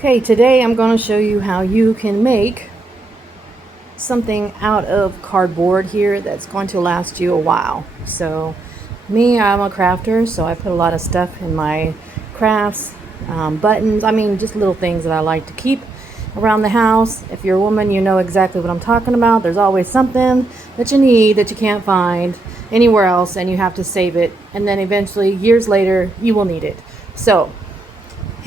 Okay, today I'm going to show you how you can make something out of cardboard here that's going to last you a while. So I'm a crafter, so I put a lot of stuff in my crafts, buttons, just little things that I like to keep around the house. If you're a woman, you know exactly what I'm talking about. There's always something that you need that you can't find anywhere else, and you have to save it, and then eventually, years later, you will need it. So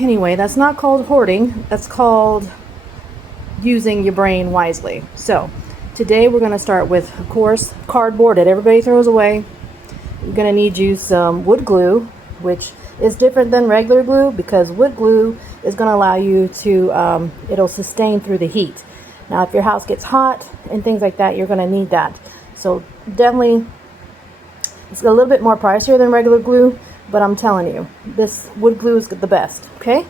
anyway, that's not called hoarding. That's called using your brain wisely. So today we're going to start with, of course, cardboard that everybody throws away. You're going to need you some wood glue, which is different than regular glue because wood glue is going to allow you to, it'll sustain through the heat. Now, if your house gets hot and things like that, you're going to need that. So definitely, it's a little bit more pricier than regular glue, but I'm telling you, this wood glue is the best, okay?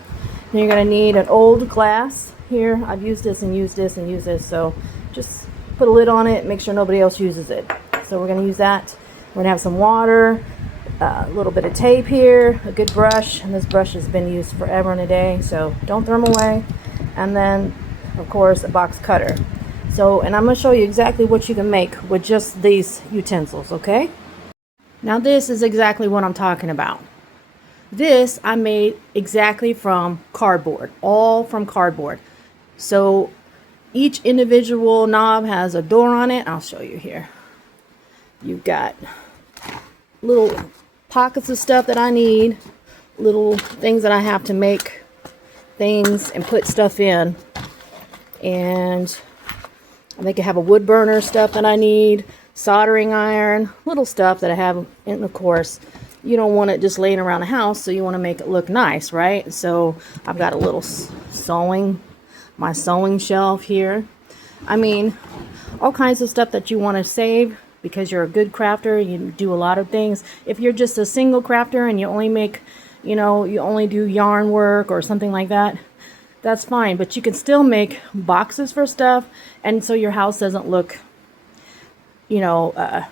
Then you're going to need an old glass here. I've used this and used this and used this, so just put a lid on it, make sure nobody else uses it. So we're going to use that. We're going to have some water, a little bit of tape here, a good brush, and this brush has been used forever and a day, so don't throw them away. And then, of course, a box cutter. So, and I'm going to show you exactly what you can make with just these utensils, okay? Now this is exactly what I'm talking about. This I made exactly from cardboard, all from cardboard. So each individual knob has a door on it. I'll show you here. You've got little pockets of stuff that I need, little things that I have to make things and put stuff in. And I think I have a wood burner stuff that I need, soldering iron, little stuff that I have. And of course, you don't want it just laying around the house, so you want to make it look nice, right? So I've got a little my sewing shelf here. All kinds of stuff that you want to save because you're a good crafter. You do a lot of things. If you're just a single crafter and you only make, you only do yarn work or something like that, that's fine. But you can still make boxes for stuff, and so your house doesn't look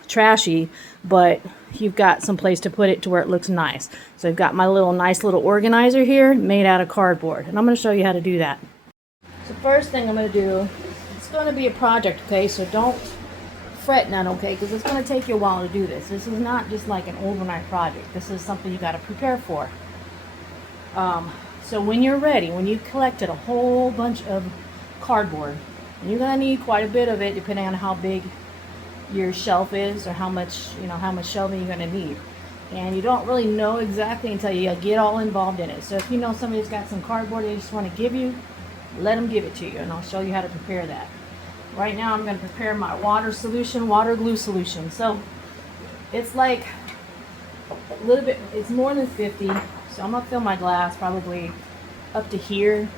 trashy, but you've got some place to put it to where it looks nice. So I've got my nice little organizer here made out of cardboard, and I'm going to show you how to do that. So first thing I'm going to do, it's going to be a project, okay? So don't fret none, okay? Because it's going to take you a while to do this. This is not just like an overnight project. This is something you got to prepare for. So when you're ready, when you've collected a whole bunch of cardboard, and you're going to need quite a bit of it depending on how big your shelf is or how much shelving you're going to need. And you don't really know exactly until you get all involved in it. So if you know somebody's got some cardboard they just want to give you, let them give it to you, and I'll show you how to prepare that. Right now I'm going to prepare my water glue solution. So it's like a little bit, it's more than 50. So I'm going to fill my glass probably up to here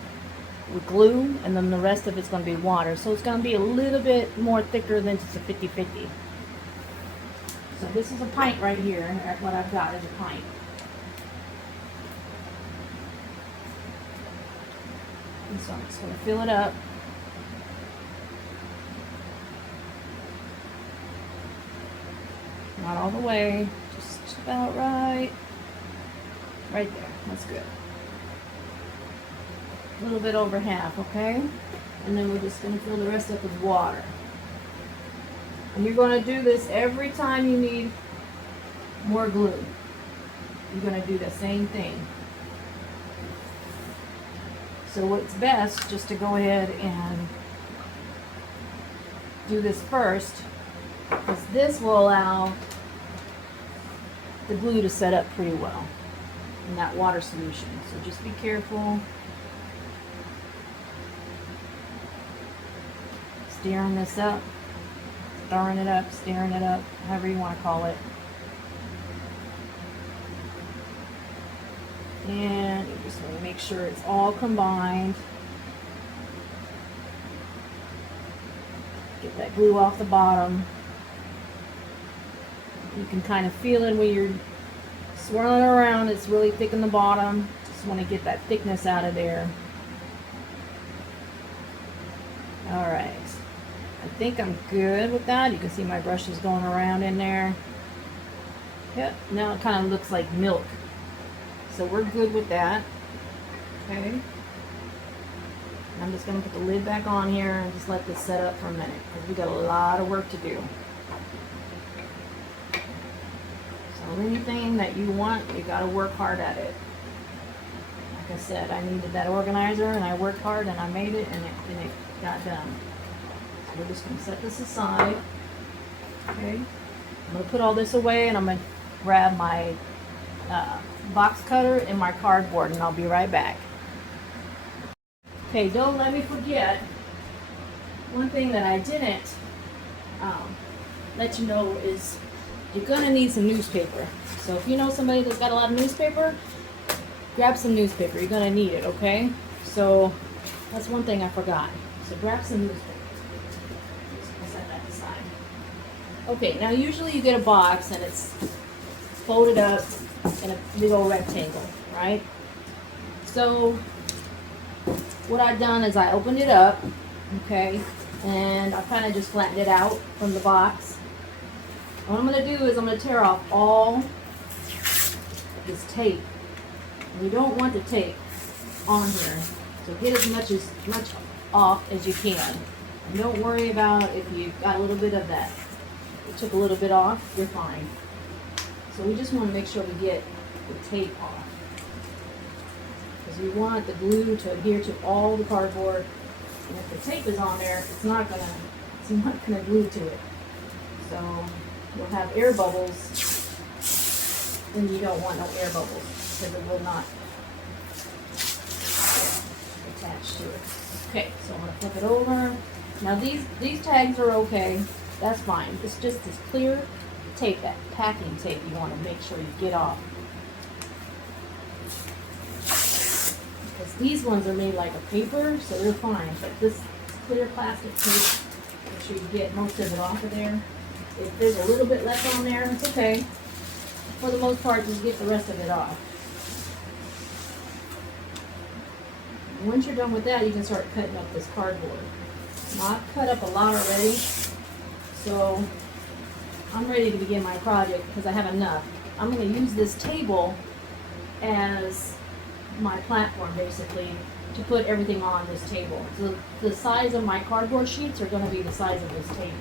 with glue, and then the rest of it's going to be water. So it's going to be a little bit more thicker than just a 50-50. So this is a pint right here. What I've got is a pint. And so I'm just going to fill it up. Not all the way, just about right. Right there, that's good. A little bit over half, okay? And then we're just going to fill the rest up with water. And you're going to do this every time you need more glue. You're going to do the same thing. So what's best just to go ahead and do this first, because this will allow the glue to set up pretty well in that water solution. So just be careful. Stirring this up, stirring it up, however you want to call it. And you just want to make sure it's all combined. Get that glue off the bottom. You can kind of feel it when you're swirling around. It's really thick in the bottom. Just want to get that thickness out of there. All right. I think I'm good with that. You can see my brush is going around in there. Yep, now it kind of looks like milk. So we're good with that. Okay. And I'm just going to put the lid back on here and just let this set up for a minute because we got a lot of work to do. So anything that you want, you got to work hard at it. Like I said, I needed that organizer and I worked hard and I made it and it got done. So we're just going to set this aside. Okay. I'm going to put all this away and I'm going to grab my box cutter and my cardboard and I'll be right back. Okay, don't let me forget, one thing that I didn't let you know is you're going to need some newspaper. So if you know somebody that's got a lot of newspaper, grab some newspaper. You're going to need it, okay? So that's one thing I forgot. So grab some newspaper. I'll set that aside. Okay, now usually you get a box and it's folded up in a big old rectangle, right? So what I've done is I opened it up, okay, and I kind of just flattened it out from the box. What I'm going to do is I'm going to tear off all this tape. You don't want the tape on here, so get as much off as you can. And don't worry about if you got a little bit of that. You took a little bit off, you're fine. So we just want to make sure we get the tape off. Because we want the glue to adhere to all the cardboard. And if the tape is on there, it's not gonna glue to it. So you'll have air bubbles, and you don't want no air bubbles because it will not attach to it. Okay, so I'm gonna flip it over. Now these tags are okay. That's fine. It's just this clear tape, that packing tape, you want to make sure you get off. Because these ones are made like a paper, so they're fine. But this clear plastic tape, make sure you get most of it off of there. If there's a little bit left on there, it's okay. For the most part, just get the rest of it off. Once you're done with that, you can start cutting up this cardboard. Now, I've cut up a lot already, so I'm ready to begin my project because I have enough. I'm going to use this table as my platform, basically, to put everything on this table. So the size of my cardboard sheets are going to be the size of this table.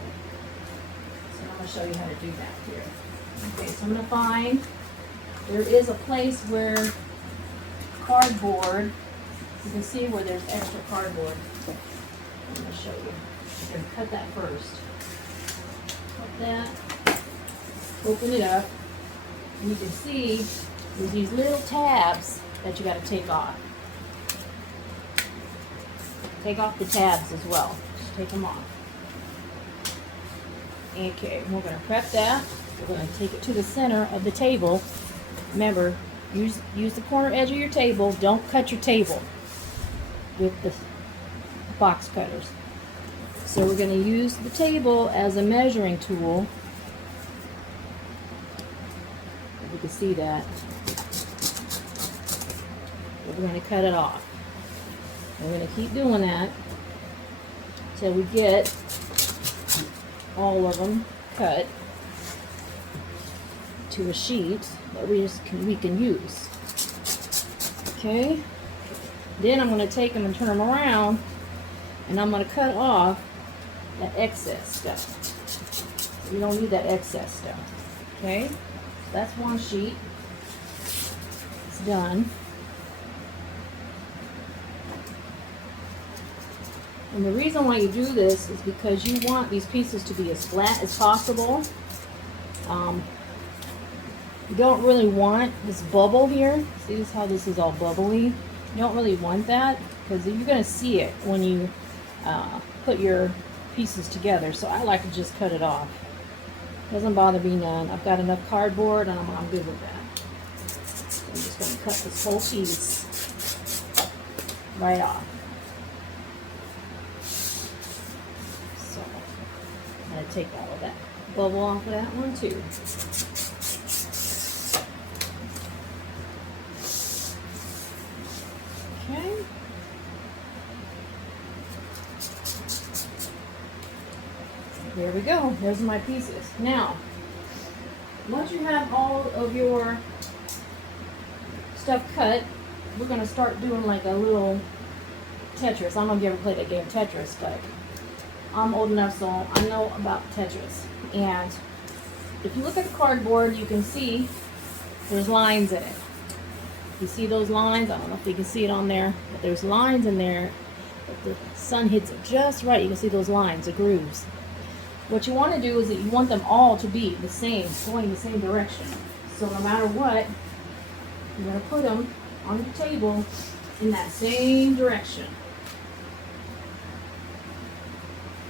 So I'm going to show you how to do that here. Okay, so I'm going to find, there is a place where cardboard, you can see where there's extra cardboard. I'm going to show you. You're going to cut that first. Cut that. Open it up. And you can see there's these little tabs that you got to take off. Take off the tabs as well. Just take them off. Okay, we're going to prep that. We're going to take it to the center of the table. Remember, use the corner edge of your table. Don't cut your table with the box cutters. So we're going to use the table as a measuring tool. You can see that. We're going to cut it off. We're going to keep doing that until we get all of them cut to a sheet that we can use. Okay. Then I'm going to take them and turn them around, and I'm going to cut off that excess stuff. You don't need that excess stuff. Okay. That's one sheet. It's done. And the reason why you do this is because you want these pieces to be as flat as possible. You don't really want this bubble here. See this, how this is all bubbly? You don't really want that because you're going to see it when you put your pieces together. So I like to just cut it off. Doesn't bother me none. I've got enough cardboard and I'm good with that. So I'm just going to cut this whole piece right off. So I'm going to take all of that bubble off of that one too. Okay. There we go. There's my pieces. Now, once you have all of your stuff cut, we're going to start doing like a little Tetris. I don't know if you ever played that game Tetris, but I'm old enough so I know about Tetris. And if you look at the cardboard, you can see there's lines in it. You see those lines? I don't know if you can see it on there, but there's lines in there. If the sun hits it just right, you can see those lines, the grooves. What you want to do is that you want them all to be the same, going the same direction. So no matter what, you're going to put them on the table in that same direction.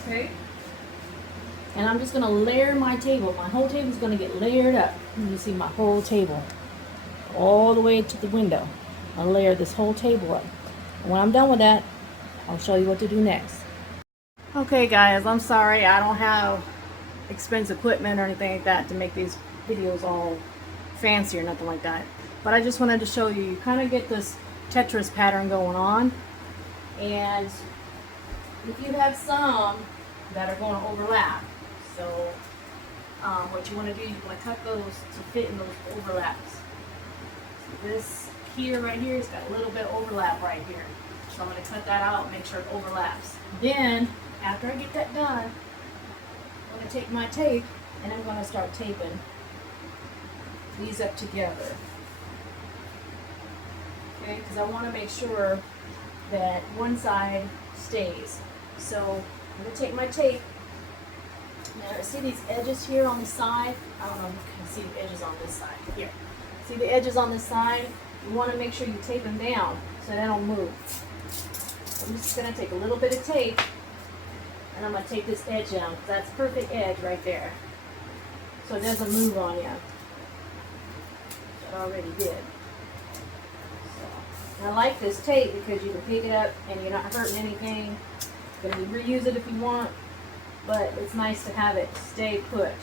Okay? And I'm just going to layer my table. My whole table is going to get layered up. You see my whole table all the way to the window. I'll layer this whole table up. And when I'm done with that, I'll show you what to do next. Okay guys, I'm sorry I don't have expensive equipment or anything like that to make these videos all fancy or nothing like that. But I just wanted to show you, you kind of get this Tetris pattern going on. And if you have some that are going to overlap, so what you want to do, you want to cut those to fit in those overlaps. So this here, right here, has got a little bit of overlap right here. So I'm going to cut that out and make sure it overlaps. Then, after I get that done, I'm going to take my tape and I'm going to start taping these up together. Okay, because I want to make sure that one side stays. So I'm going to take my tape. Now, see these edges here on the side? I don't know if you can see the edges on this side. Here. See the edges on this side? You want to make sure you tape them down so they don't move. So I'm just going to take a little bit of tape and I'm going to tape this edge down because that's perfect edge right there. So it doesn't move on you. It already did. So, I like this tape because you can pick it up and you're not hurting anything. You can reuse it if you want, but it's nice to have it stay put,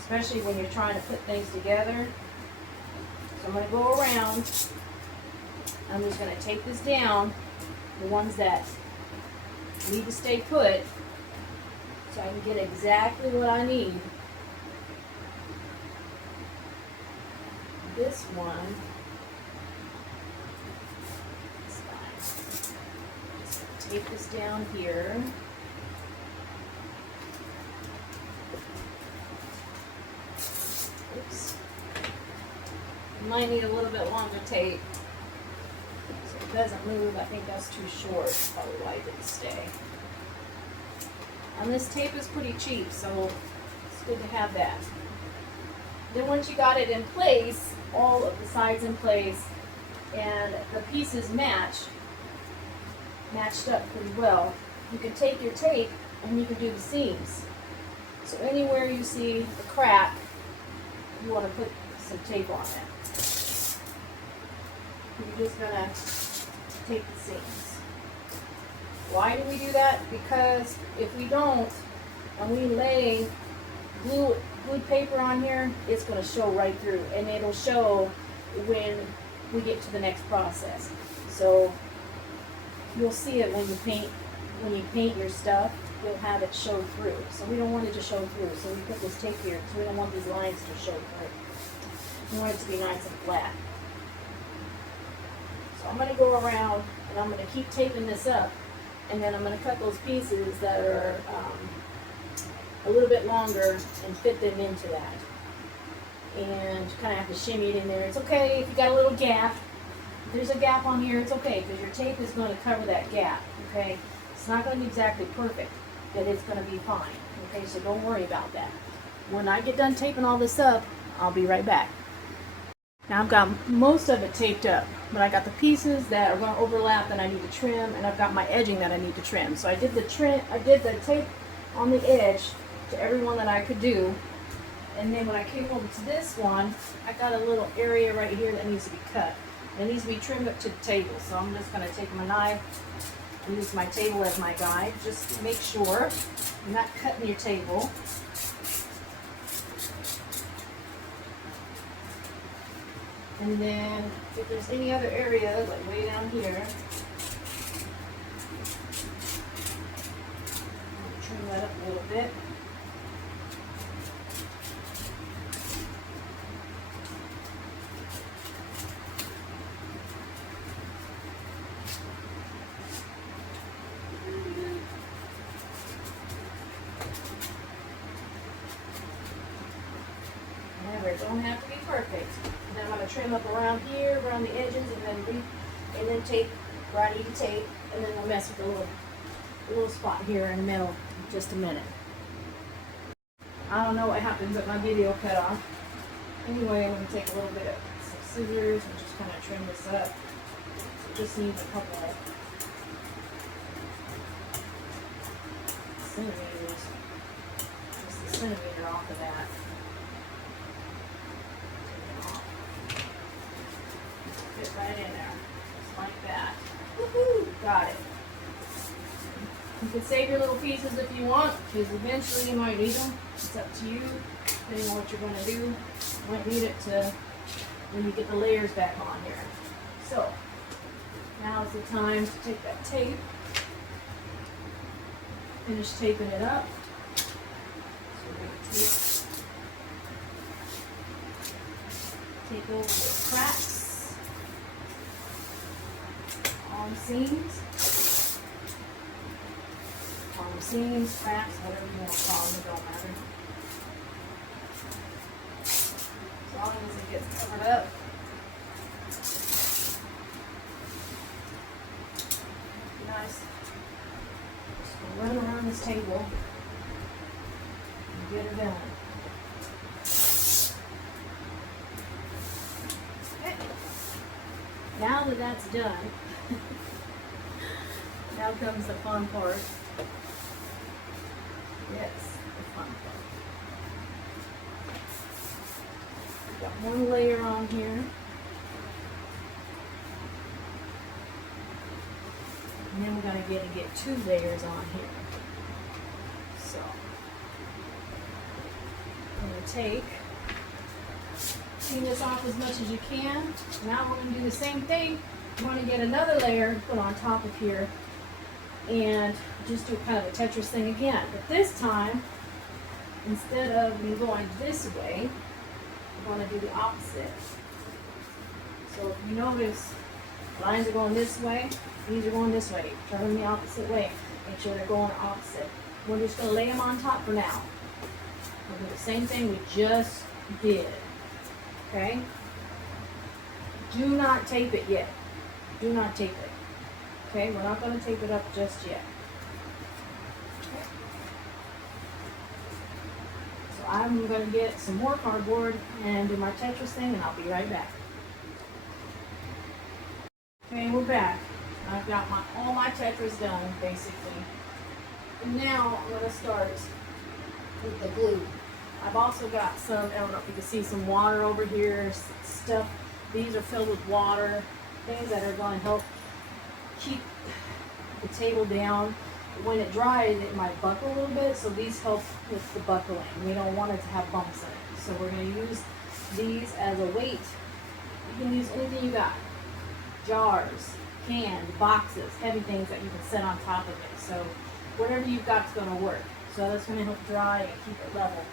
especially when you're trying to put things together. So I'm going to go around. I'm just going to tape this down, the ones that need to stay put, so I can get exactly what I need. This one is fine. Just tape this down here. Oops. You might need a little bit longer tape so it doesn't move. I think that's too short. Probably why it didn't stay. And this tape is pretty cheap, so it's good to have that. Then once you got it in place, all of the sides in place, and the pieces matched up pretty well, you can take your tape and you can do the seams. So anywhere you see a crack, you want to put some tape on it. You're just going to tape the seams. Why do we do that? Because if we don't, and we lay glued paper on here, it's going to show right through, and it'll show when we get to the next process. So you'll see it when you paint your stuff, you'll have it show through. So we don't want it to show through, so we put this tape here because we don't want these lines to show through. We want it to be nice and flat. So I'm going to go around and I'm going to keep taping this up, and then I'm going to cut those pieces that are a little bit longer and fit them into that. And you kind of have to shimmy it in there. It's okay if you got a little gap. If there's a gap on here, it's okay because your tape is going to cover that gap. Okay, it's not going to be exactly perfect, but it's going to be fine. Okay, so don't worry about that. When I get done taping all this up, I'll be right back. Now I've got most of it taped up, but I got the pieces that are going to overlap that I need to trim, and I've got my edging that I need to trim. So I did the tape on the edge to every one that I could do, and then when I came over to this one, I got a little area right here that needs to be cut. It needs to be trimmed up to the table. So I'm just going to take my knife and use my table as my guide, just to make sure you're not cutting your table. And then if there's any other areas, like way down here, trim that up a little bit. It don't have to be perfect. And then I'm going to trim up around here, around the edges, and then tape where I need to tape, and then we'll mess with the little spot here in the middle in just a minute. I don't know what happens if my video cut off. Anyway, I'm going to take a little bit of some scissors and just kind of trim this up. It just needs a couple of centimeters, just a centimeter off of that. Fit right in there, just like that. Woohoo! Got it. You can save your little pieces if you want, because eventually you might need them. It's up to you, depending on what you're going to do. You might need it to when you get the layers back on here. So, now is the time to take that tape, finish taping it up. So we're going to take over the cracks, arm seams, cracks, whatever you want to call them, it don't matter. As long as it gets covered up. Nice. Just run around this table and get it done. Okay. Now that that's done, now comes the fun part. Yes, the fun part. We've got one layer on here. And then we're going to get 2 layers on here. So, I'm going to clean this off as much as you can. Now we're going to do the same thing. We're going to get another layer to put on top of here and just do kind of a Tetris thing again. But this time, instead of me going this way, we're going to do the opposite. So if you notice, lines are going this way, these are going this way. Turn them the opposite way. Make sure they're going opposite. We're just going to lay them on top for now. We'll do the same thing we just did. Okay? Do not tape it yet. Do not tape it. Okay? We're not going to tape it up just yet. Okay. So I'm going to get some more cardboard and do my Tetris thing, and I'll be right back. Okay, we're back. I've got all my Tetris done, basically. And now I'm going to start with the glue. I've also got some, I don't know if you can see some water over here, stuff. These are filled with water, things that are going to help keep the table down. When it dries, it might buckle a little bit, so these help with the buckling. We don't want it to have bumps in it. So we're going to use these as a weight. You can use anything you got. Jars, cans, boxes, heavy things that you can set on top of it. So whatever you've got is going to work. So that's going to help dry and keep it level.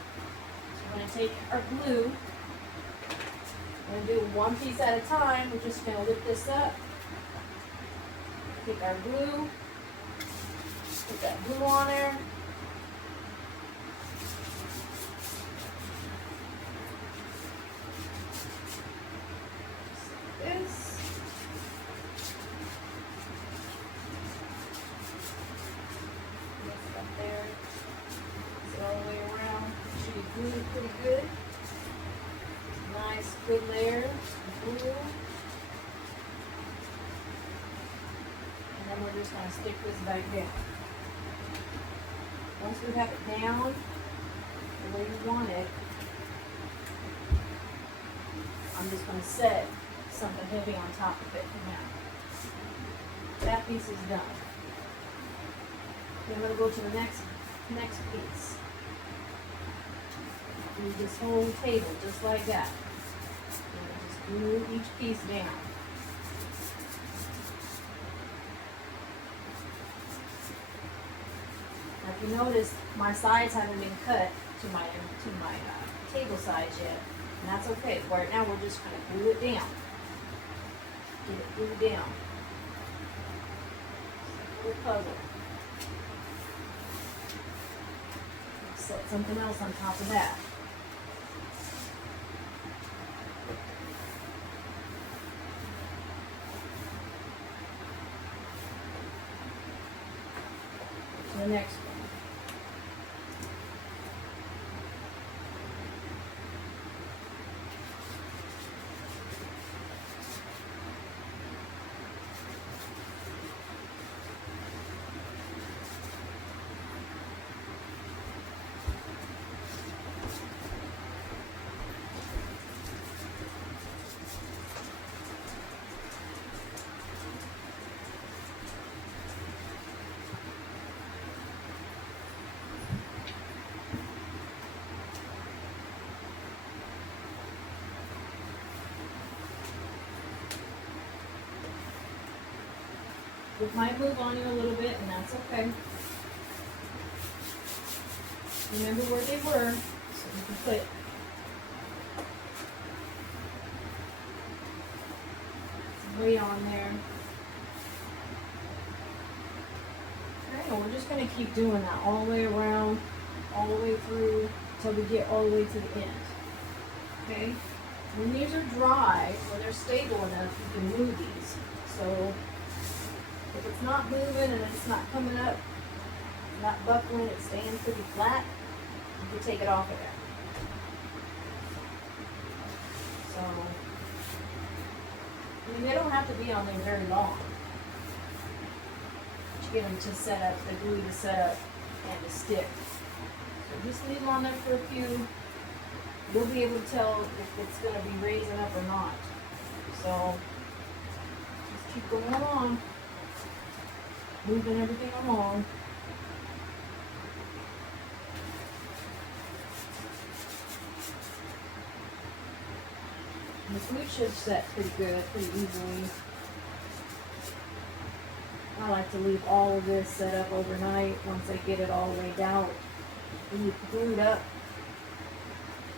So we're going to take our glue. We're going to do one piece at a time. We're just going to lift this up. Take our glue. Put that glue on there. Just like this. Up there. It's all the way around. Should be glued pretty good. Nice, good layer of glue. And then we're just going to stick this back down. Once we have it down the way you want it, I'm just going to set something heavy on top of it for now. That piece is done. Then I'm going to go to the next piece. Do this whole table just like that. And just glue each piece down. Now, if you notice, my sides haven't been cut to my table sides yet, and that's okay. Right now, we're just going to glue it down. Get it glued down. It's like a little puzzle. Set something else on top of that. the next one. It might move on you a little bit, and that's okay. Remember where they were, so you can put some weight on there. Okay, and we're just going to keep doing that all the way around, all the way through, until we get all the way to the end. Okay? When these are dry, or they're stable enough, you can move these. So, if it's not moving and it's not coming up, not buckling, it's staying pretty flat, you can take it off of there. So, I mean, they don't have to be on there very long. But you get them to set up, the glue to set up and to stick. So just leave them on there for a few. You'll be able to tell if it's going to be raising up or not. So, just keep going along. Moving everything along. The glue should set pretty good, pretty easily. I like to leave all of this set up overnight once I get it all laid out. And you glue it up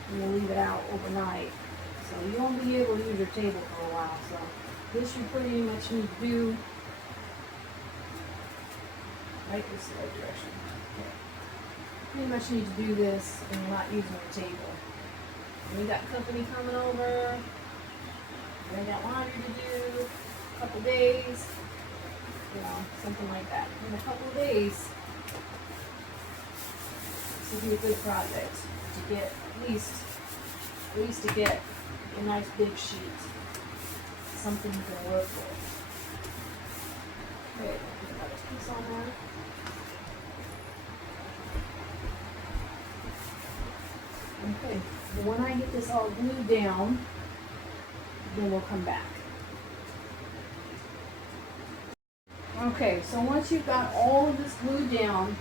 and you leave it out overnight. So you won't be able to use your table for a while. So this you pretty much need to do. Right, this is the right direction. Okay. Pretty much need to do this when you're not using your table. And you got company coming over, you got laundry to do, a couple days, you know, something like that. In a couple of days, this will be a good project to get at least to get a nice big sheet, something you can work with. Okay, put another piece on there. Okay, so when I get this all glued down, then we'll come back. Okay, so once you've got all of this glued down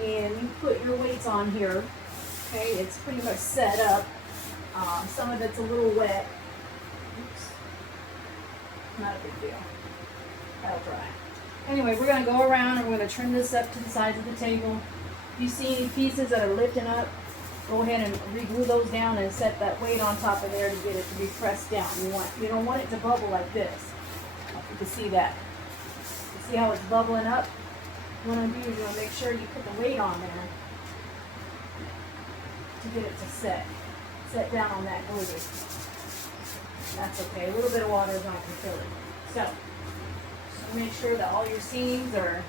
and you put your weights on here, okay, it's pretty much set up. Some of it's a little wet. Oops. Not a big deal. That'll dry. Anyway, we're going to go around and we're going to trim this up to the sides of the table. If you see any pieces that are lifting up, go ahead and re-glue those down and set that weight on top of there to get it to be pressed down. You don't want it to bubble like this. You can see that. You see how it's bubbling up? What I'm doing is you're going to make sure you put the weight on there to get it to set down on that glue. That's okay. A little bit of water is not going to kill it. So make sure that all your seams are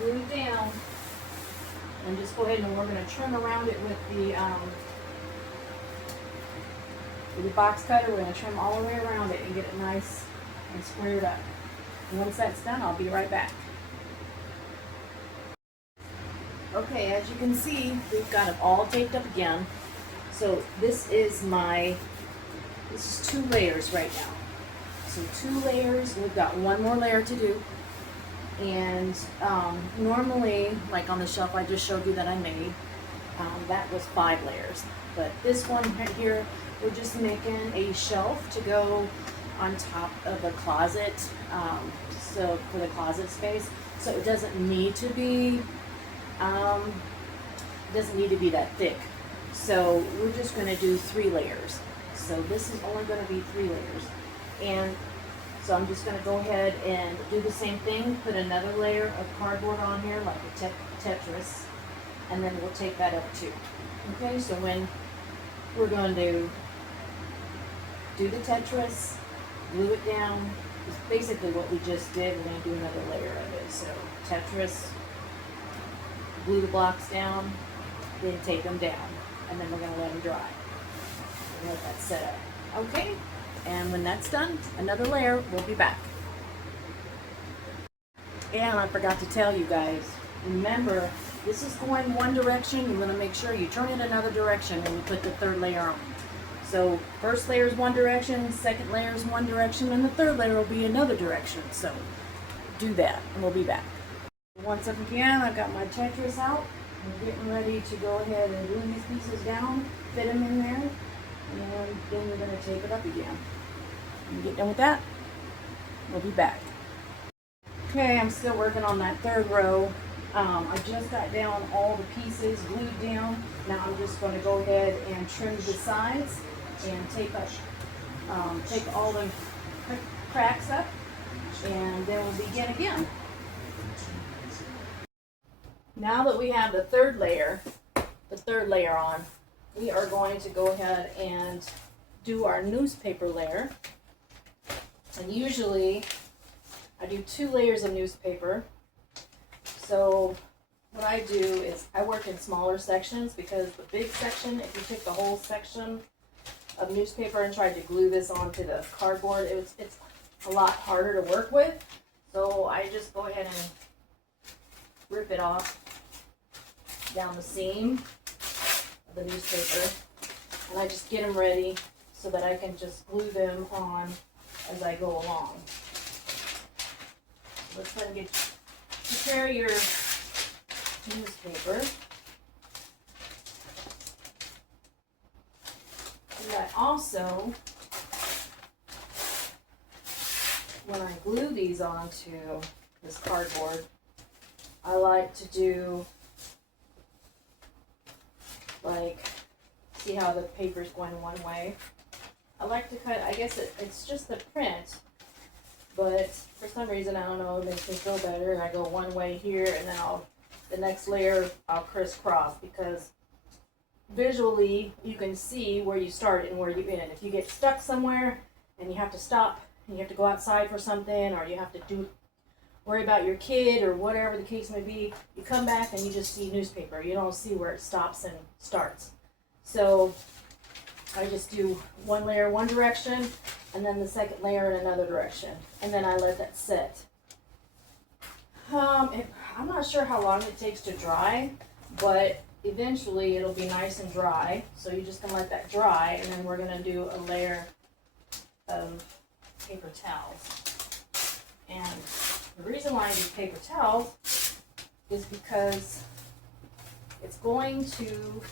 glued down. And just go ahead and we're going to trim around it with the box cutter. We're going to trim all the way around it and get it nice and squared up. And once that's done, I'll be right back. Okay, as you can see, we've got it all taped up again. So this is 2 layers right now. So 2 layers, we've got one more layer to do. And normally, like on the shelf I just showed you that I made, that was 5 layers. But this one right here, we're just making a shelf to go on top of a closet, so for the closet space. So it doesn't need to be, that thick. So we're just going to do 3 layers. So this is only going to be 3 layers. And so I'm just going to go ahead and do the same thing, put another layer of cardboard on here, like a Tetris, and then we'll take that up too. Okay, so when we're going to do the Tetris, glue it down, is basically what we just did. We're going to do another layer of it. So Tetris, glue the blocks down, then tape them down, and then we're gonna let them dry. Let that set up. Okay, and when that's done, another layer, we'll be back. And I forgot to tell you guys, remember, this is going one direction. You want to make sure you turn it another direction when you put the third layer on. So first layer is one direction, second layer is one direction, and the third layer will be another direction. So do that, and we'll be back. Once again, I've got my Tetris out. I'm getting ready to go ahead and glue these pieces down, fit them in there, and then we're going to tape it up again. When we get done with that, we'll be back. Okay, I'm still working on that third row. I just got down all the pieces glued down. Now I'm just going to go ahead and trim the sides and take all the cracks up, and then we'll begin again. Now that we have the third layer on, we are going to go ahead and do our newspaper layer. And usually I do 2 layers of newspaper. So what I do is I work in smaller sections, because the big section, if you took the whole section of newspaper and tried to glue this onto the cardboard, it's a lot harder to work with. So I just go ahead and rip it off down the seam of the newspaper, and I just get them ready so that I can just glue them on as I go along. Let's go ahead and prepare your newspaper. And I also, when I glue these onto this cardboard, I like to do, like, see how the paper's going one way? I like to cut, I guess it's just the print, but for some reason, I don't know, it makes me feel better, and I go one way here, and then the next layer, I'll crisscross, because visually, you can see where you start and where you end. If you get stuck somewhere, and you have to stop, and you have to go outside for something, or you have to worry about your kid, or whatever the case may be, you come back and you just see newspaper. You don't see where it stops and starts. So I just do one layer one direction, and then the second layer in another direction, and then I let that set. I'm not sure how long it takes to dry, but eventually it'll be nice and dry. So you're just gonna let that dry, and then we're gonna do a layer of paper towels. And the reason why I do paper towels is because it's going to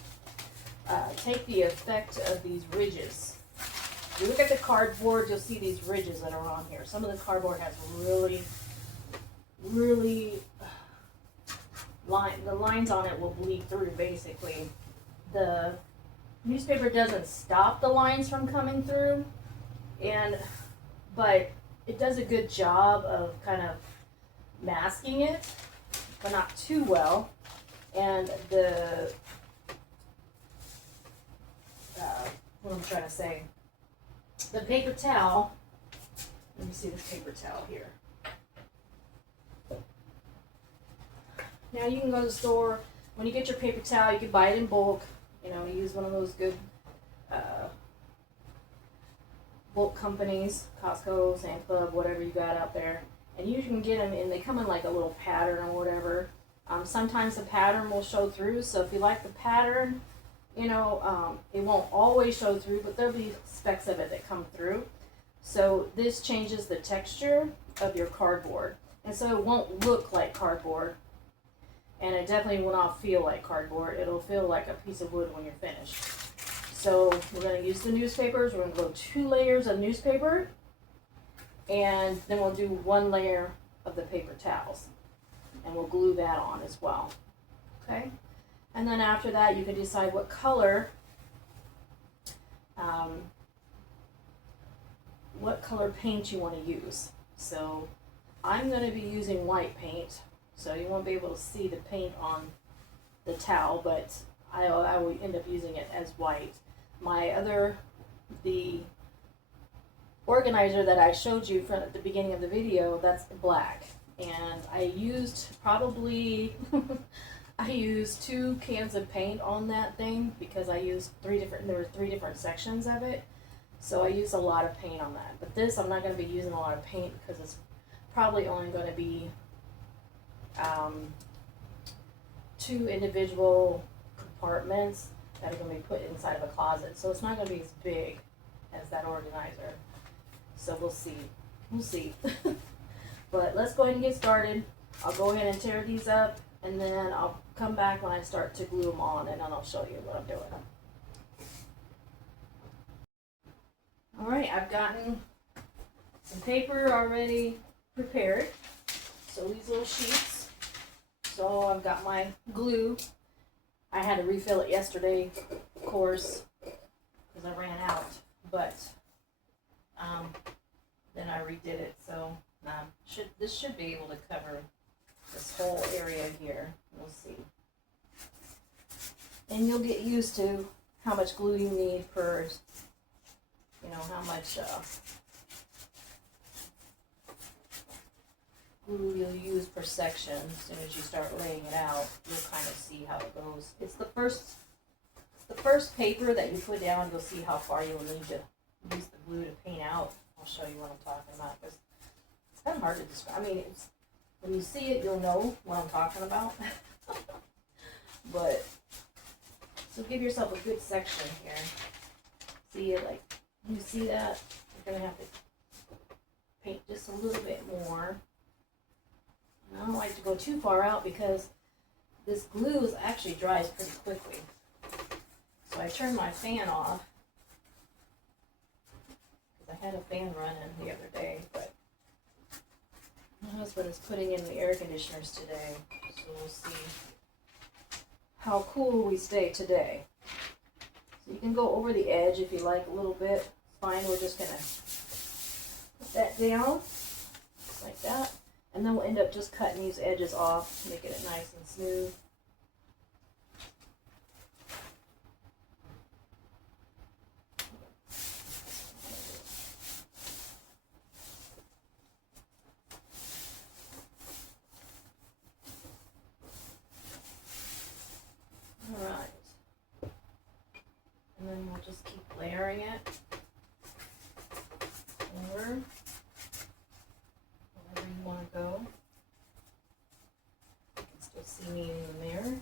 take the effect of these ridges. If you look at the cardboard, you'll see these ridges that are on here. Some of the cardboard has really the lines on it will bleed through, basically. The newspaper doesn't stop the lines from coming through, but it does a good job of kind of masking it, but not too well. And what I'm trying to say, the paper towel, let me see this paper towel here. Now you can go to the store, when you get your paper towel, you can buy it in bulk, use one of those good bulk companies, Costco, Sam's Club, whatever you got out there. And you can get them, and they come in like a little pattern or whatever. Sometimes the pattern will show through, so if you like the pattern, it won't always show through, but there'll be specks of it that come through. So this changes the texture of your cardboard, and so it won't look like cardboard, and it definitely will not feel like cardboard. It'll feel like a piece of wood when you're finished. So we're going to use the newspapers. We're going to go 2 layers of newspaper, and then we'll do 1 layer of the paper towels, and we'll glue that on as well. Okay, and then after that, you can decide what color paint you want to use. So I'm going to be using white paint, so you won't be able to see the paint on the towel, but I will end up using it as white. The organizer that I showed you from at the beginning of the video, that's black. And I used probably I used 2 cans of paint on that thing because I used there were 3 different sections of it. So I used a lot of paint on that. But this, I'm not going to be using a lot of paint because it's probably only going to be 2 individual compartments that are going to be put inside of a closet. So it's not going to be as big as that organizer. So we'll see. We'll see. But let's go ahead and get started. I'll go ahead and tear these up, and then I'll come back when I start to glue them on, and then I'll show you what I'm doing. Alright, I've gotten some paper already prepared. So these little sheets. So I've got my glue. I had to refill it yesterday, of course, because I ran out. But then I redid it. So this should be able to cover this whole area here. We'll see. And you'll get used to how much glue you need per, how much glue you'll use per section. As soon as you start laying it out, you'll kind of see how it goes. It's the first paper that you put down. You'll see how far you'll need to use the glue to paint out. I'll show you what I'm talking about, because it's kind of hard to describe. I mean, when you see it, you'll know what I'm talking about. But so give yourself a good section here. See it, like, you see that? You're gonna have to paint just a little bit more. And I don't like to go too far out because this glue actually dries pretty quickly. So I turned my fan off because I had a fan running the other day, but my husband is putting in the air conditioners today, so we'll see how cool we stay today. So you can go over the edge if you like a little bit. It's fine. We're just going to put that down like that. And then we'll end up just cutting these edges off, making it nice and smooth. Alright. And then we'll just keep layering it over wherever you want to go. You can still see me in the mirror and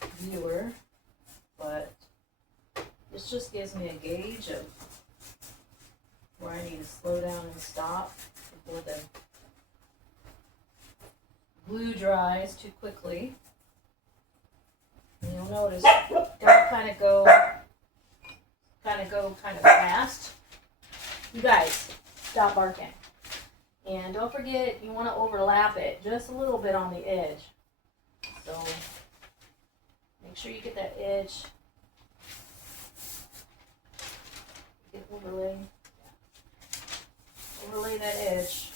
the viewer, but this just gives me a gauge of where I need to slow down and stop before the glue dries too quickly. And you'll notice gotta kind of go fast. You guys, stop barking. And don't forget, you want to overlap it just a little bit on the edge. So make sure you get that edge. Get overlay. Overlay that edge.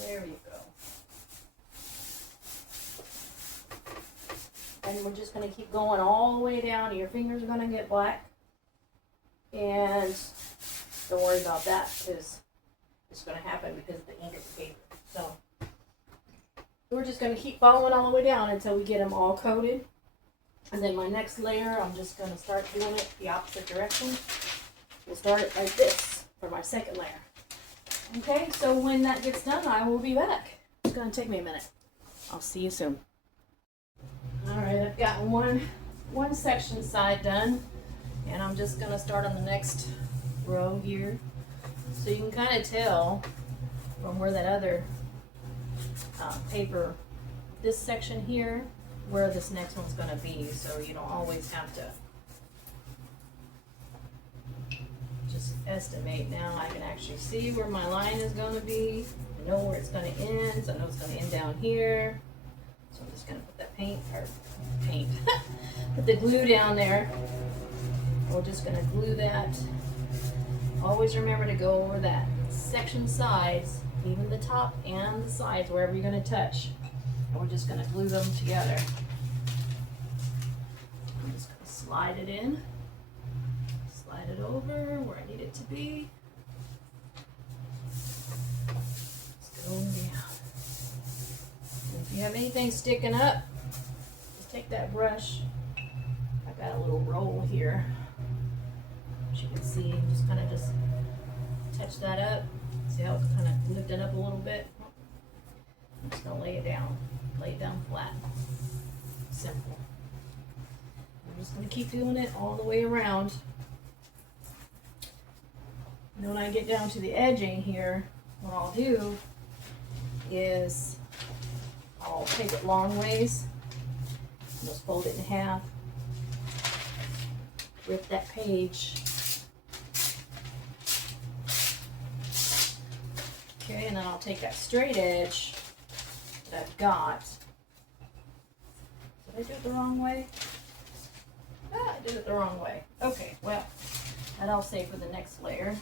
There you go. And we're just going to keep going all the way down. Your fingers are going to get black. And don't worry about that, because it's going to happen because of the ink of the paper. So we're just going to keep following all the way down until we get them all coated. And then my next layer, I'm just going to start doing it the opposite direction. We'll start it like this for my second layer. Okay, so when that gets done, I will be back. It's going to take me a minute. I'll see you soon. Alright, I've got one section side done, and I'm just going to start on the next row here. So you can kind of tell from where that other paper, this section here, where this next one's going to be, so you don't always have to just estimate. Now I can actually see where my line is going to be. I know where it's going to end, so I know it's going to end down here. So I'm just going to put that put the glue down there. We're just going to glue that. Always remember to go over that section sides, even the top and the sides, wherever you're going to touch. And we're just going to glue them together. I'm just going to slide it in. Slide it over where I need it to be. It's going down. anything sticking up, just take that brush. I got a little roll here. As you can see, just kind of just touch that up. See how it's kind of lifting up a little bit? I'm just going to lay it down. Lay it down flat. Simple. I'm just going to keep doing it all the way around. And when I get down to the edging here, what I'll do is I'll take it long ways, just fold it in half, rip that page. Okay, and then I'll take that straight edge that I've got. Did I do it the wrong way? Ah, I did it the wrong way. Okay, well, that I'll save for the next layer,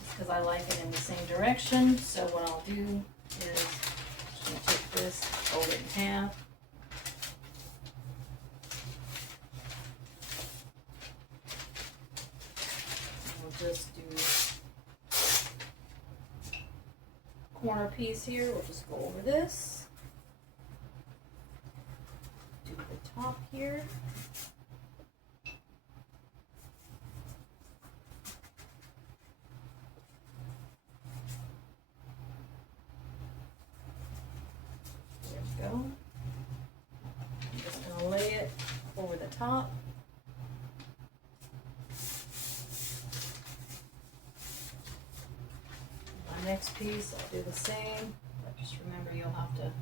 just because I like it in the same direction. So what I'll do is I'm going to take this, fold it in half. We'll just do corner piece here. We'll just go over this. Do the top here. There we go. I'm just going to lay it over the top. Next piece, I'll do the same, but just remember you'll have to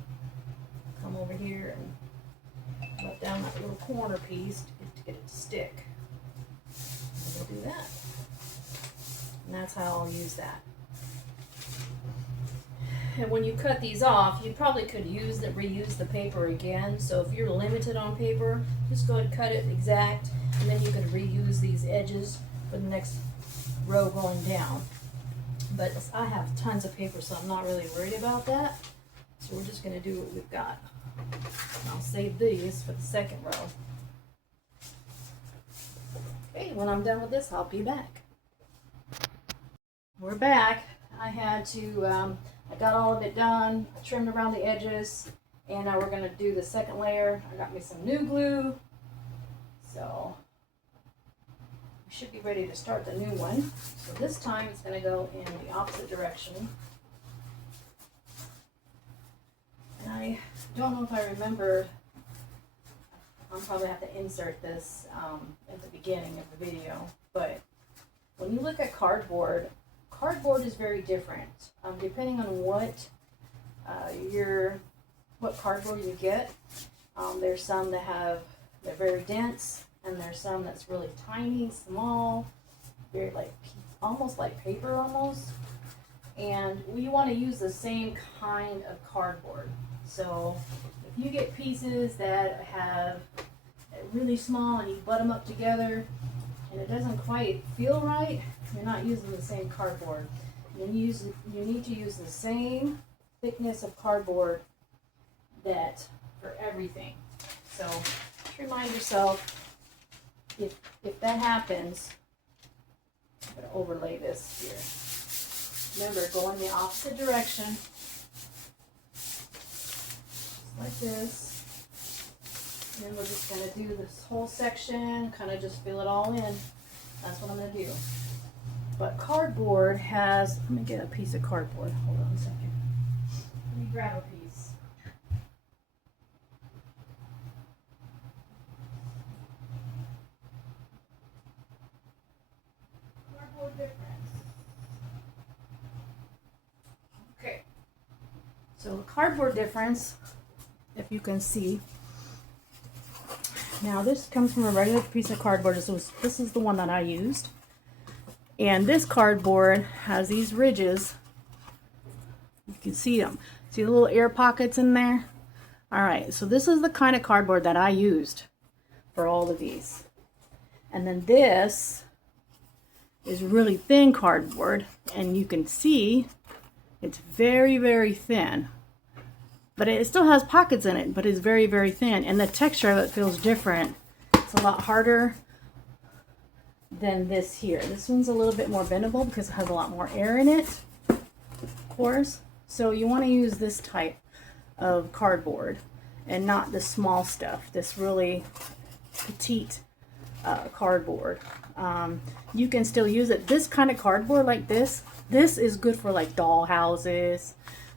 come over here and let down that little corner piece to get it to stick. And we'll do that. And that's how I'll use that. And when you cut these off, you probably could reuse the paper again. So if you're limited on paper, just go ahead and cut it exact, and then you can reuse these edges for the next row going down. But I have tons of paper, so I'm not really worried about that. So we're just going to do what we've got. And I'll save these for the second row. Okay, when I'm done with this, I'll be back. We're back. I had to, I got all of it done. I trimmed around the edges. And now we're going to do the second layer. I got me some new glue. So should be ready to start the new one. So this time it's going to go in the opposite direction. And I don't know if I remember, I'll probably have to insert this at the beginning of the video, but when you look at cardboard, cardboard is very different. Depending on what cardboard you get, there's some that they're very dense, and there's some that's really tiny, small, very almost like paper almost. And we want to use the same kind of cardboard. So if you get pieces that have really small and you butt them up together and it doesn't quite feel right, you're not using the same cardboard. You need to use the same thickness of cardboard for everything. So just remind yourself, if that happens, I'm going to overlay this here. Remember, go in the opposite direction, just like this. And then we're just going to do this whole section, kind of just fill it all in. That's what I'm going to do. But cardboard has, let me get a piece of cardboard. Hold on a second. Let me grab a piece. Difference. Okay, so the cardboard difference, if you can see, now this comes from a regular piece of cardboard. So this is the one that I used, and this cardboard has these ridges. You can see them. See the little air pockets in there? Alright, so this is the kind of cardboard that I used for all of these. And then this is really thin cardboard, and you can see it's very, very thin, but it still has pockets in it, but it's very, very thin, and the texture of it feels different. It's a lot harder than this here. This one's a little bit more bendable because it has a lot more air in it, of course. So you want to use this type of cardboard and not the small stuff, this really petite cardboard. You can still use it. This kind of cardboard like this is good for like doll houses,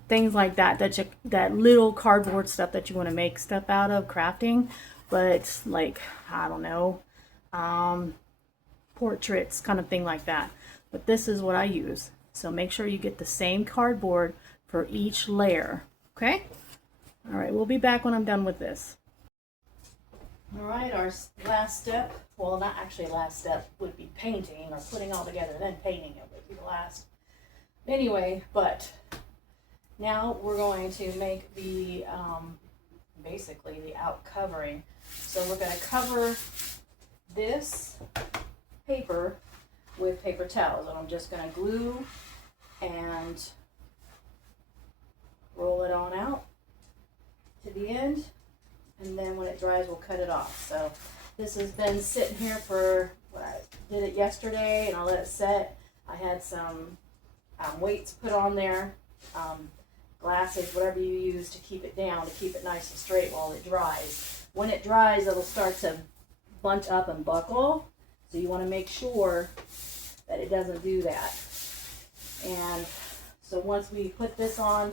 things like that, that little cardboard stuff that you want to make stuff out of, crafting. But like, I don't know, portraits, kind of thing like that. But this is what I use. So make sure you get the same cardboard for each layer. Okay? All right, we'll be back when I'm done with this. All right, our last step, well, not actually last step, would be painting or putting all together, then painting it would be the last. Anyway, but now we're going to make the, basically the out covering. So we're going to cover this paper with paper towels, and I'm just going to glue and roll it on out to the end, and then when it dries we'll cut it off. So this has been sitting here for, I did it yesterday and I let it set. I had some weights put on there, glasses, whatever you use to keep it down, to keep it nice and straight while it dries. When it dries, it'll start to bunch up and buckle, so you want to make sure that it doesn't do that. And so once we put this on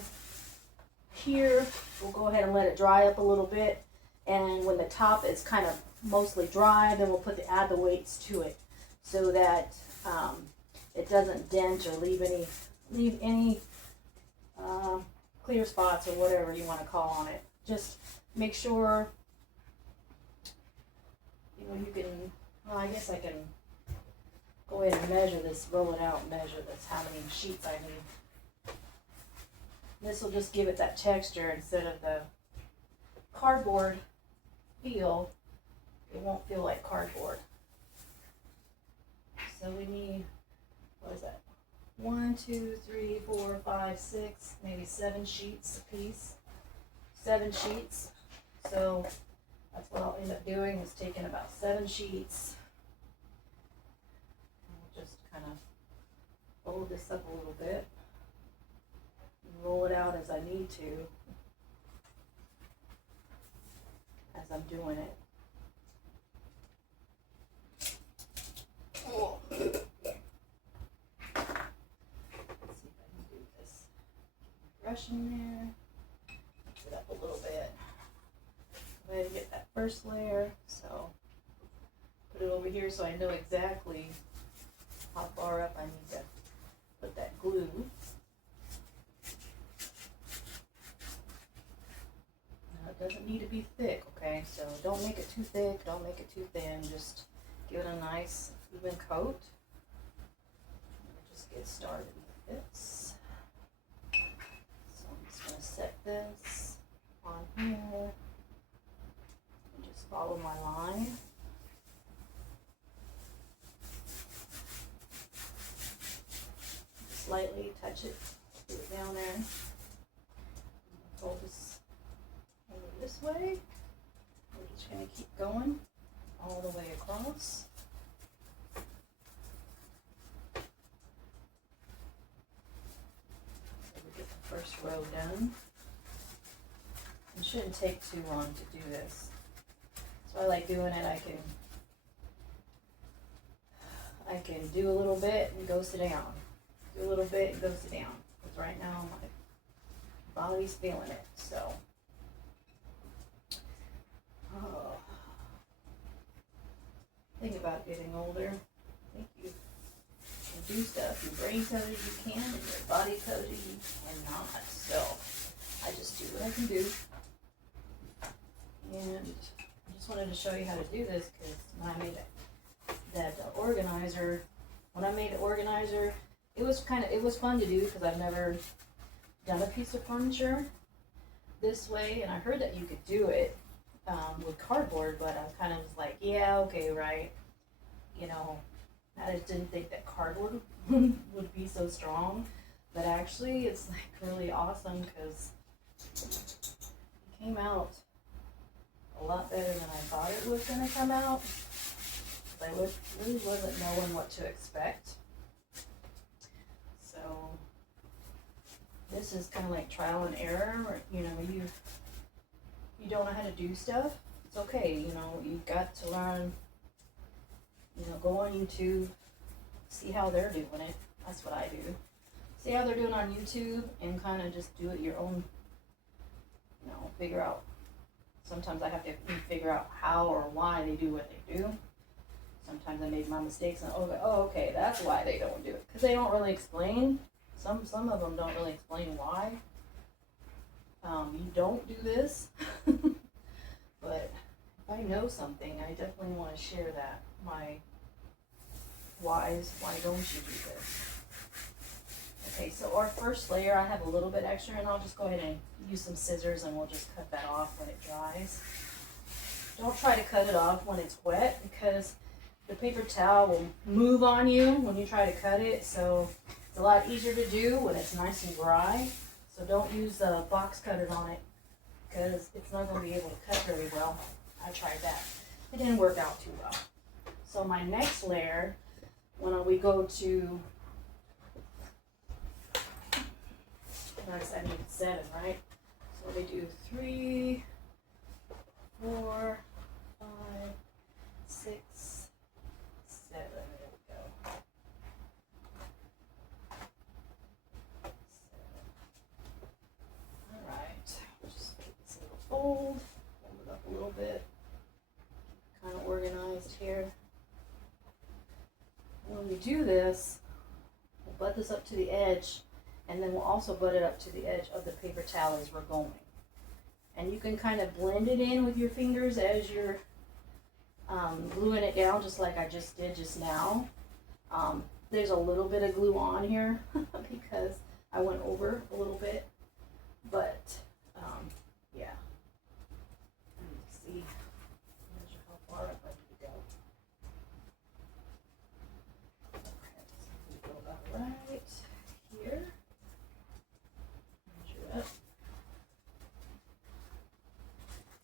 here, we'll go ahead and let it dry up a little bit, and when the top is kind of mostly dry, then we'll add the weights to it so that it doesn't dent or leave any clear spots or whatever you want to call on it. Just make sure, you know, you can, well, I guess I can go ahead and measure this, roll it out and measure this, how many sheets I need. This will just give it that texture instead of the cardboard feel. It won't feel like cardboard. So we need, what is that? 1, 2, 3, 4, 5, 6, maybe 7 sheets a piece. 7 sheets. So that's what I'll end up doing, is taking about 7 sheets. I'll just kind of fold this up a little bit and roll it out as I need to, as I'm doing it. Let's see if I can do this. Brush in there, mix it up a little bit. Go ahead and get that first layer. So put it over here so I know exactly how far up I need to put that glue. Now it doesn't need to be thick, okay? So don't make it too thick, don't make it too thin. Just give it a nice even coat. Just get started with this. So I'm just going to set this on here and just follow my line. Slightly touch it, put it down there. Fold this over this way. We're just going to keep going all the way across. So we get the first row done. It shouldn't take too long to do this. So I like doing it. I can do a little bit and go sit down. Do a little bit and go sit down. Because right now my body's feeling it. So think about getting older. I think you can do stuff. Your brain tells you you can, and your body tells you you cannot. So I just do what I can do. And I just wanted to show you how to do this, because when I made that organizer, it was fun to do, because I've never done a piece of furniture this way, and I heard that you could do it with cardboard, but I kind of was like, yeah, okay, right. You know, I just didn't think that cardboard would be so strong, but actually it's like really awesome, because it came out a lot better than I thought it was going to come out. I really wasn't knowing what to expect. So this this is kind of like trial and error, or, you know, you don't know how to do stuff, it's okay, you know, you've got to learn, you know, go on YouTube, see how they're doing it. That's what I do. See how they're doing on YouTube and kind of just do it your own, you know, figure out. Sometimes I have to figure out how or why they do what they do. Sometimes I make my mistakes and oh, okay, that's why they don't do it. Because they don't really explain. Some of them don't really explain why. You don't do this. But if I know something, I definitely want to share that. My whys, why don't you do this? Okay, so our first layer, I have a little bit extra, and I'll just go ahead and use some scissors and we'll just cut that off when it dries. Don't try to cut it off when it's wet because the paper towel will move on you when you try to cut it, so it's a lot easier to do when it's nice and dry. So don't use the box cutters on it because it's not going to be able to cut very well. I tried that. It didn't work out too well. So my next layer, when we go to, I need 7, right? So we do 3, 4, 5, 6, 7. There we go. 7. All right. Just make this little fold it up a little bit. Kind of organized here. When we do this, we'll butt this up to the edge. And then we'll also butt it up to the edge of the paper towel as we're going. And you can kind of blend it in with your fingers as you're gluing it down, just like I just did just now. There's a little bit of glue on here because I went over a little bit. But, yeah. Let me see. Measure how far up I need to go. Okay, so we go about right here.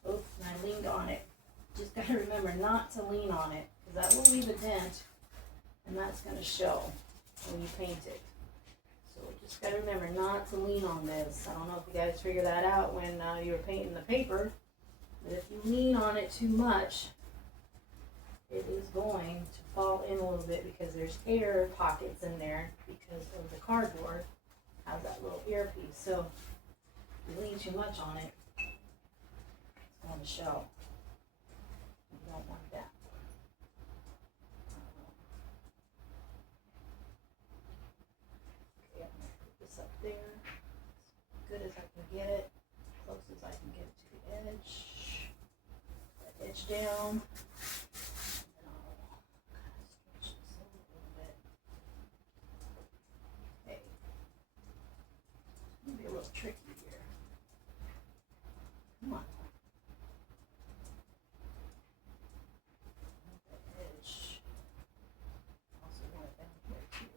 Oops, and I leaned on it. Just got to remember not to lean on it because that will leave a dent and that's going to show when you paint it. So just got to remember not to lean on this. I don't know if you guys figured that out when you were painting the paper, but if you lean on it too much, it is going to fall in a little bit because there's air pockets in there because of the cardboard has that little earpiece. So if you lean too much on it, it's going to show. You don't want that. Okay, I'm going to put this up there as good as I can get it, close as I can get it to the edge. That edge down. And I'll kind of stretch this a little bit. Okay. It's going to be a little tricky here. Come on. That edge. Also want it down here too.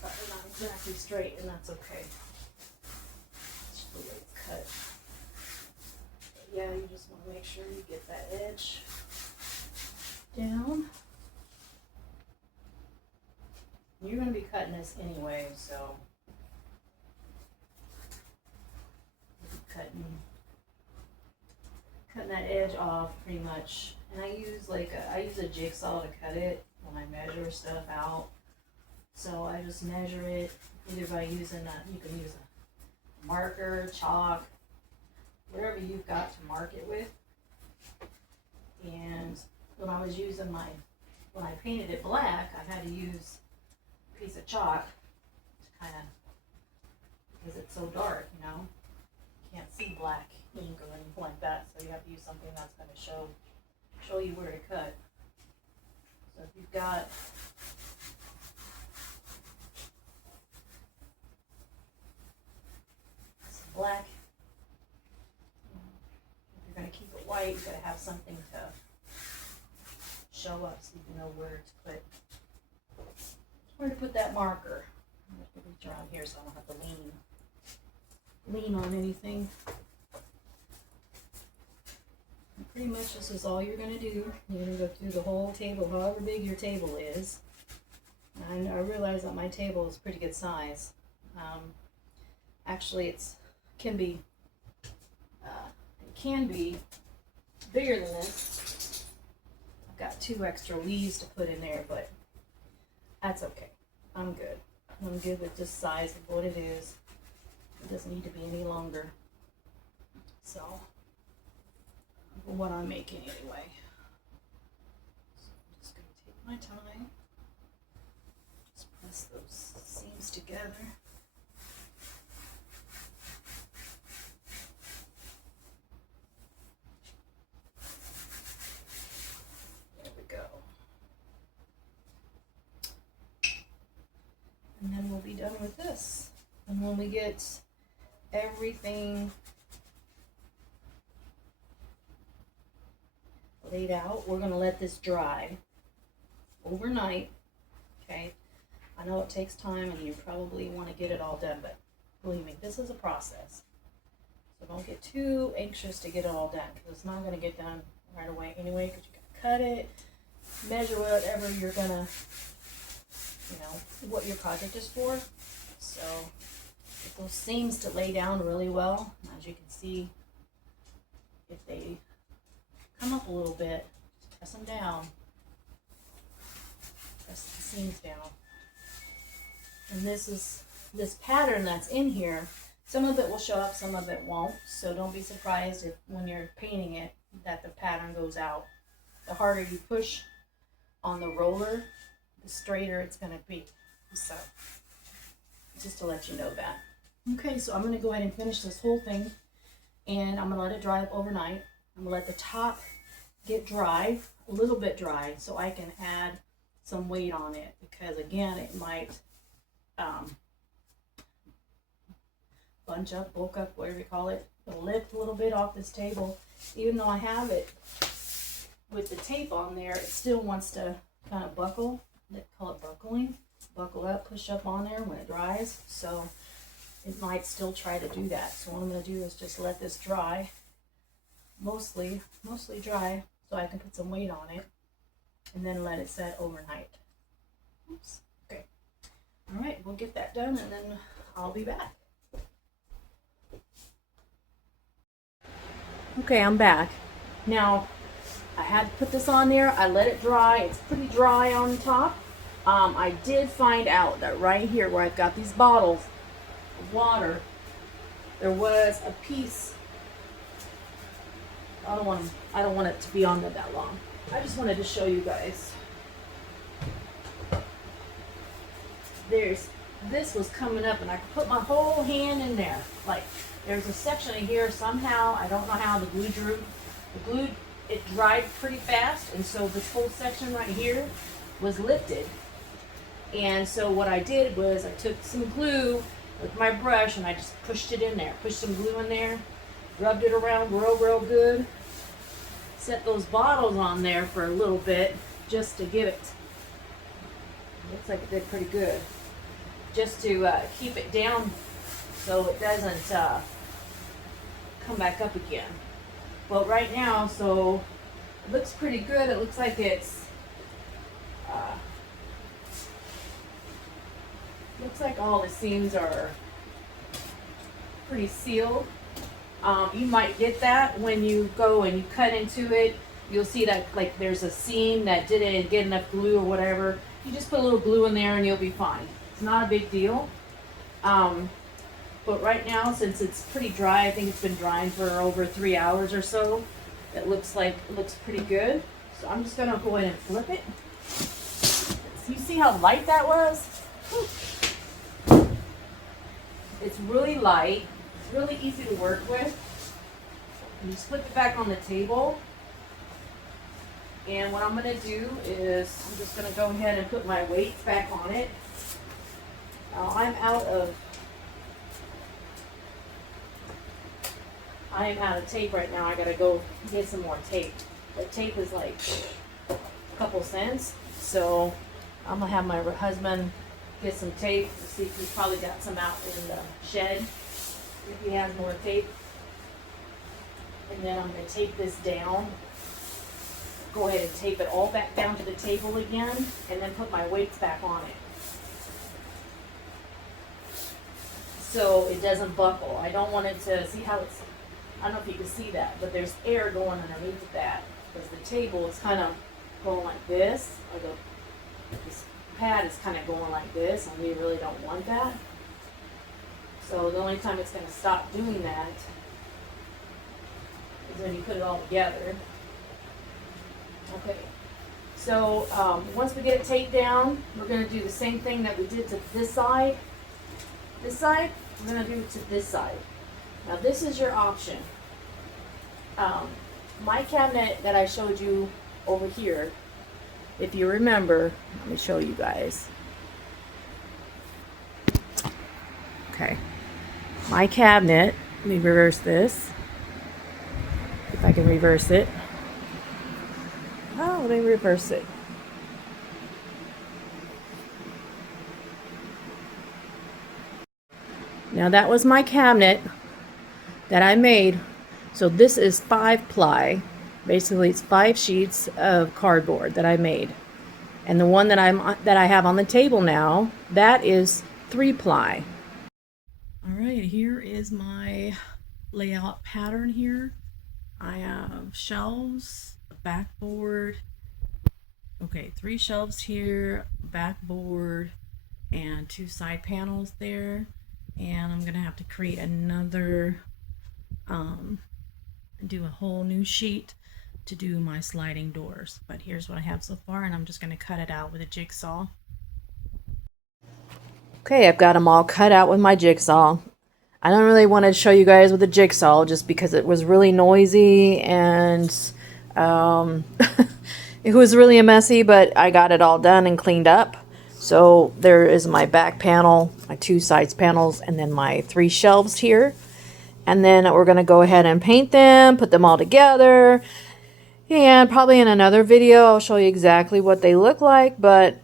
Probably not exactly straight, and that's okay. It's just the way it's cut. But yeah, you just want to make sure you get that edge down. You're going to be cutting this anyway, so cutting that edge off pretty much. And I use a jigsaw to cut it when I measure stuff out. So I just measure it either by using you can use a marker, chalk, whatever you've got to mark it with. And when I painted it black, I had to use a piece of chalk to kind of, because it's so dark, you know. You can't see black ink or anything like that, so you have to use something that's going to show you where to cut. So if you've got some black, if you're going to keep it white, you've got to have something to show up so you can know where to put that marker. I'm going to reach around here so I don't have to lean on anything. Pretty much this is all you're going to do. You're going to go through the whole table, however big your table is. And I realize that my table is pretty good size. Actually, it can be bigger than this. I've got 2 extra leaves to put in there, but that's okay. I'm good. I'm good with this size of what it is. It doesn't need to be any longer. So, what I'm making anyway. So I'm just going to take my time. Just press those seams together. There we go. And then we'll be done with this. And when we get everything laid out, we're going to let this dry overnight. Okay, I know it takes time and you probably want to get it all done, but believe me, this is a process. So don't get too anxious to get it all done, because it's not going to get done right away anyway, because you got to cut it, measure whatever you're going to, you know, what your project is for. So get those seams to lay down really well. As you can see, if they come up a little bit, just press them down. Press the seams down. And this pattern that's in here, some of it will show up, some of it won't. So don't be surprised if when you're painting it that the pattern goes out. The harder you push on the roller, the straighter it's going to be. So just to let you know that. Okay, so I'm going to go ahead and finish this whole thing, and I'm going to let it dry up overnight. I'm going to let the top get dry, a little bit dry, so I can add some weight on it, because again, it might bunch up, bulk up, whatever you call it. It'll lift a little bit off this table. Even though I have it with the tape on there, it still wants to kind of buckle. They call it buckling. Buckle up, push up on there when it dries. So it might still try to do that. So what I'm going to do is just let this dry, mostly dry, so I can put some weight on it, and then let it set overnight. Oops. Okay. All right, we'll get that done, and then I'll be back. Okay, I'm back. Now, I had to put this on there. I let it dry. It's pretty dry on top. I did find out that right here where I've got these bottles of water, there was a piece. I don't want it to be on there that long. I just wanted to show you guys. This was coming up, and I could put my whole hand in there. Like, there's a section in here somehow, I don't know how the glue drew. The glue, it dried pretty fast, and so this whole section right here was lifted. And so what I did was I took some glue with my brush and I just pushed it in there. Pushed some glue in there, rubbed it around real good. Set those bottles on there for a little bit just to give it, looks like it did pretty good. Just to keep it down so it doesn't come back up again. But right now, so it looks pretty good. It looks like it's looks like all the seams are pretty sealed. You might get that when you go and you cut into it. You'll see that like there's a seam that didn't get enough glue or whatever. You just put a little glue in there and you'll be fine. It's not a big deal. But right now, since it's pretty dry, I think it's been drying for over 3 hours or so. It looks pretty good. So I'm just gonna go ahead and flip it. You see how light that was? It's really light. It's really easy to work with. You just flip it back on the table. And what I'm going to do is I'm just going to go ahead and put my weights back on it. Now I am out of tape right now. I got to go get some more tape. The tape is like a couple cents. So I'm going to have my husband get some tape to see if he's probably got some out in the shed. If he has more tape. And then I'm going to tape this down. Go ahead and tape it all back down to the table again, and then put my weights back on it, so it doesn't buckle. I don't want it to, see how it's, I don't know if you can see that, but there's air going underneath that, because the table is kind of going like this, or this pad is kind of going like this, and we really don't want that. So the only time it's going to stop doing that is when you put it all together. Okay, so once we get it taped down, we're going to do the same thing that we did to this side. This side, we're going to do it to this side. Now this is your option. My cabinet that I showed you over here, if you remember, let me show you guys. Okay, my cabinet, let me reverse this, if I can reverse it. Oh, let me reverse it. Now that was my cabinet that I made. So this is 5-ply. Basically, it's 5 sheets of cardboard that I made. And the one that I have on the table now, that is 3-ply. All right, here is my layout pattern here. I have shelves, a backboard. Okay, 3 shelves here, backboard, and 2 side panels there. And I'm gonna have to create another, do a whole new sheet to do my sliding doors. But here's what I have so far, and I'm just gonna cut it out with a jigsaw. Okay, I've got them all cut out with my jigsaw. I don't really want to show you guys with a jigsaw just because it was really noisy and it was really messy, but I got it all done and cleaned up. So there is my back panel, my 2 sides panels, and then my 3 shelves here. And then we're going to go ahead and paint them, put them all together. And probably in another video, I'll show you exactly what they look like. But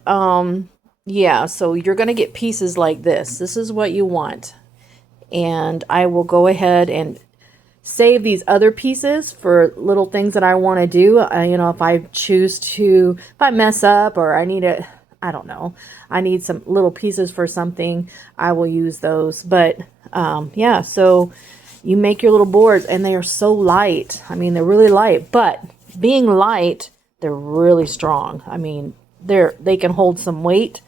yeah, so you're going to get pieces like this. This is what you want. And I will go ahead and save these other pieces for little things that I want to do. You know, if I choose to, if I mess up or I need it, I don't know, I need some little pieces for something, I will use those. But yeah, so you make your little boards, and they are so light. I mean, they're really light, but being light, they're really strong. I mean, they can hold some weight.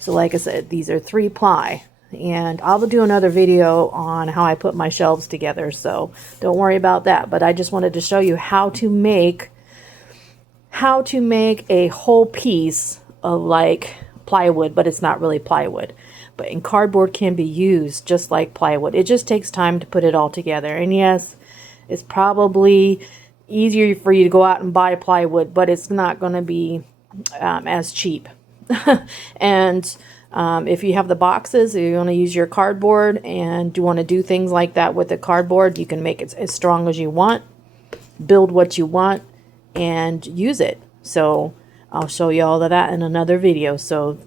So like I said, these are 3-ply. And I'll do another video on how I put my shelves together, so don't worry about that. But I just wanted to show you how to make a whole piece of like plywood, but it's not really plywood. But in cardboard can be used just like plywood. It just takes time to put it all together. And yes, it's probably easier for you to go out and buy plywood, but it's not going to be as cheap. And if you have the boxes, if you want to use your cardboard and you want to do things like that with the cardboard, you can make it as strong as you want, build what you want, and use it. So I'll show you all of that in another video. So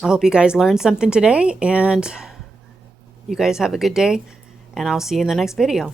I hope you guys learned something today, and you guys have a good day, and I'll see you in the next video.